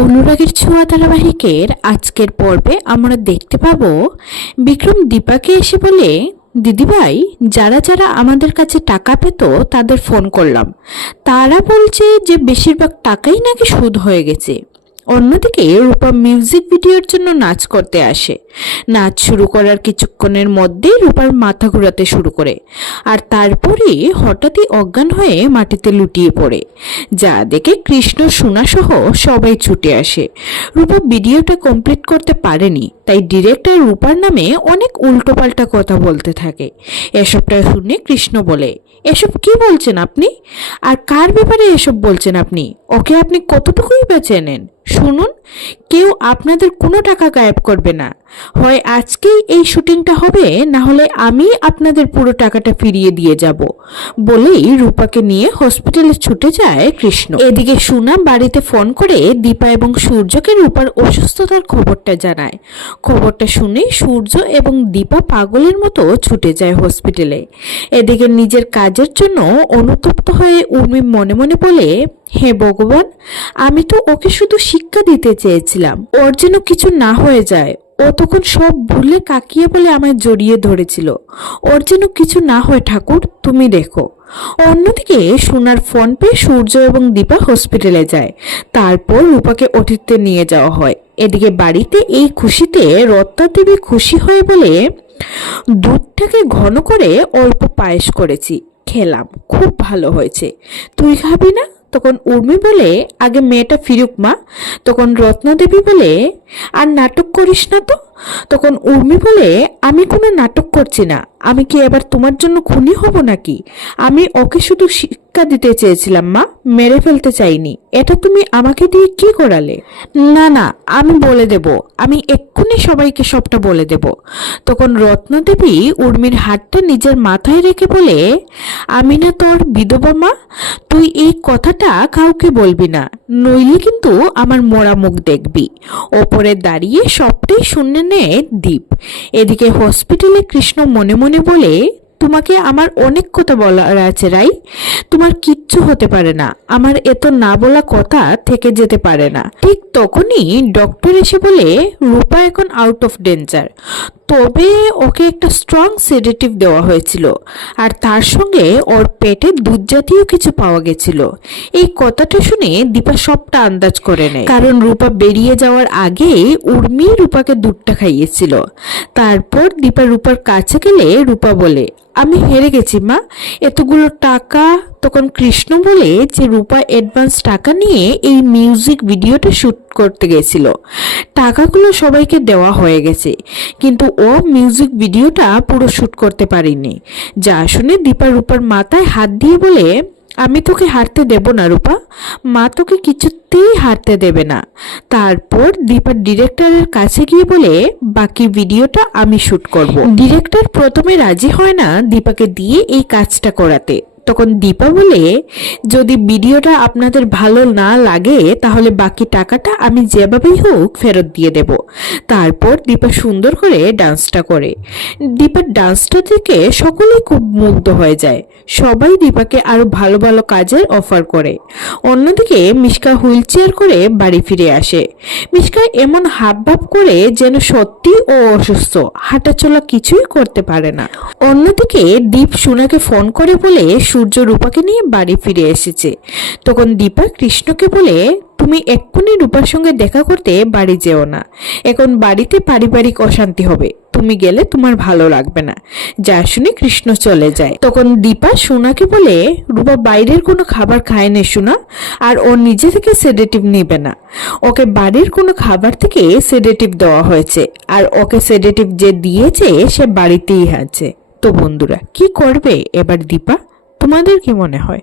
অনুরাগের ছোঁয়া ধারাবাহিকের আজকের পর্বে আমরা দেখতে পাবো বিক্রম দীপাকে এসে বলে, দিদিভাই, যারা যারা আমাদের কাছে টাকা পেত তাদের ফোন করলাম, তারা বলছে যে বেশিরভাগ টাকাই নাকি সুদ হয়ে গেছে। অন্যদিকে রূপা মিউজিক ভিডিওর জন্য নাচ করতে আসে। নাচ শুরু করার কিছুক্ষণের মধ্যেই রূপার মাথা ঘোরাতে শুরু করে, আর তারপরেই হঠাৎই অজ্ঞান হয়ে মাটিতে লুটিয়ে পড়ে। যা দেখে কৃষ্ণ, সোনা সহ সবাই ছুটে আসে। রূপা ভিডিওটা কমপ্লিট করতে পারেনি, তাই ডিরেক্টর রূপার নামে অনেক উল্টোপাল্টা কথা বলতে থাকে। এসবটা শুনে কৃষ্ণ বলে, এসব কি বলছেন আপনি? আর কার ব্যাপারে এসব বলছেন আপনি? ওকে আপনি কতটুকুই বা চেনেন? শুনুন, কেউ আপনাদের কোনো টাকা গায়েব করবে না। হয় আজকেই এই শুটিংটা হবে, না হলে আমি আপনাদের পুরো টাকাটা ফিরিয়ে দিয়ে যাব। বলেই রূপাকে নিয়ে হসপিটালে ছুটে যায় কৃষ্ণ। এদিকে সুনা বাড়িতে ফোন করে দীপা এবং সূর্যকে রূপার অসুস্থতার খবরটা জানায়। খবরটা শুনে সূর্য এবং দীপা পাগলের মতো ছুটে যায় হসপিটালে। এদিকে নিজের কাজের জন্য অনুতপ্ত হয়ে উর্মি মনে মনে বলে, হে ভগবান, আমি তো ওকে শুধু শিক্ষা দিতে চেয়েছিলাম, ওর যেন কিছু না হয়ে যায়। ও তখন সব ভুলে কাকিয়ে বলে আমায় জড়িয়ে ধরেছিল। ওর যেন কিছু না হয় ঠাকুর, তুমি দেখো। অন্যদিকে সোনার ফোন পেয়ে সূর্য এবং দীপা হসপিটালে যায়। তারপর রূপাকে অতিথিতে নিয়ে যাওয়া হয়। এদিকে বাড়িতে এই খুশিতে রত্না দেবী খুশি হয়ে বলে, দুধটাকে ঘন করে অল্প পায়েস করেছি, খেলাম, খুব ভালো হয়েছে। তুই খাবি না? তখন উর্মি বলে, আগে মেয়েটা ফিরুক মা। তখন রত্নাদেবী বলে, আর নাটক করিস না তো। তখন উর্মি বলে, আমি কোনো নাটক করছি না। আমি কি এবার তোমার জন্য খুনি হব নাকি? আমি ওকে শুধু শিক্ষা দিতে চেয়েছিলাম মা, মেরে ফেলতে চাইনি। এটা তুমি আমাকে দিয়ে কি করালে? না না, আমি বলে দেব, আমি এক্ষুনি সবাইকে সবটা বলে দেব। তখন রত্নদেবী উর্মির হাতটা নিজের মাথায় রেখে বলে, আমি না তোর বিধবা মা, তুই এই কথাটা কাউকে বলবি না, নইলে কিন্তু আমার মরা মুখ দেখবি। ওপরে দাঁড়িয়ে সবটাই শুনে নেয় দীপ। এদিকে হসপিটালে কৃষ্ণ মনে মনে বলে, তোমাকে আমার অনেক কথা বলার আছে রাই, তোমার কিচ্ছু হতে পারে না, আমার এত না বলা কথা থেকে যেতে পারে না। ঠিক তখনই ডক্টর এসে বলে, রূপা এখন আউট অফ ডেঞ্জার, তবে ওকে একটা স্ট্রং সেডেটিভ দেওয়া হয়েছিল, আর তার সঙ্গে ওর পেটে দুধ জাতীয় কিছু পাওয়া গেছিল। এই কথাটা শুনে দীপা সবটা আন্দাজ করে নেয়, কারণ রূপা বেরিয়ে যাওয়ার আগে উর্মি রূপাকে দুধটা খাইয়েছিল। তারপর দীপা রূপার কাছে গেলে রূপা বলে, আমি হেরে গেছি মা, এতগুলো টাকা। তখন কৃষ্ণ বলে যে রূপা অ্যাডভান্স টাকা নিয়ে এই মিউজিক ভিডিওটা শুট করতে গেছিল, টাকাগুলো সবাইকে দেওয়া হয়ে গেছে, কিন্তু ও মিউজিক ভিডিওটা পুরো শুট করতে পারেনি। যা শুনে দীপা রূপার মাথায় হাত দিয়ে বলে, আমি তোকে হারতে দেব না রূপা, মা তোকে কিছুতেই হারতে দেবে না। তারপর দীপার ডিরেক্টরের কাছে গিয়ে বলে, বাকি ভিডিওটা আমি শুট করব। ডিরেক্টর প্রথমে রাজি হয় না দীপাকে দিয়ে এই কাজটা করাতে। তখন দীপা বলে, যদি ভিডিওটা আপনাদের ভালো না লাগে তাহলে বাকি টাকাটা আমি যেভাবেই হোক ফেরত দিয়ে দেব। তারপর দীপা সুন্দর করে ডান্সটা করে। দীপার ডান্সটা দেখে সকলেই খুব মুগ্ধ হয়ে যায়। সবাই দীপাকে আরো ভালো ভালো কাজের অফার করে। অন্যদিকে মিশকা হুইল চেয়ার করে বাড়ি ফিরে আসে। মিশকা এমন হাবভাব করে যেন সত্যি ও অসুস্থ, হাঁটাচলা কিছুই করতে পারে না। অন্যদিকে দীপ সোনাকে ফোন করে বলে সূর্য রূপাকে নিয়ে বাড়ি ফিরে এসেছে। তখন দীপা কৃষ্ণকে বলে, তুমি এক্ষুনি রূপার সঙ্গে দেখা করতে বাড়ি যেও না, এখন বাড়িতে পারিবারিক অশান্তি হবে, তুমি গেলে তোমার ভালো লাগবে না। যা শুনে কৃষ্ণ চলে যায়। তখন দীপা সোনাকে বলে, রূপা বাইরের কোনো খাবার খায় না সোনা, আর ও নিজে থেকে সেডেটিভ নেবে না, ওকে বাড়ির কোনো খাবার থেকে সেডেটিভ দেওয়া হয়েছে, আর ওকে সেডেটিভ যে দিয়েছে সে বাড়িতেই আছে। তো বন্ধুরা, কি করবে এবার দীপা? তোমাদের কি মনে হয়?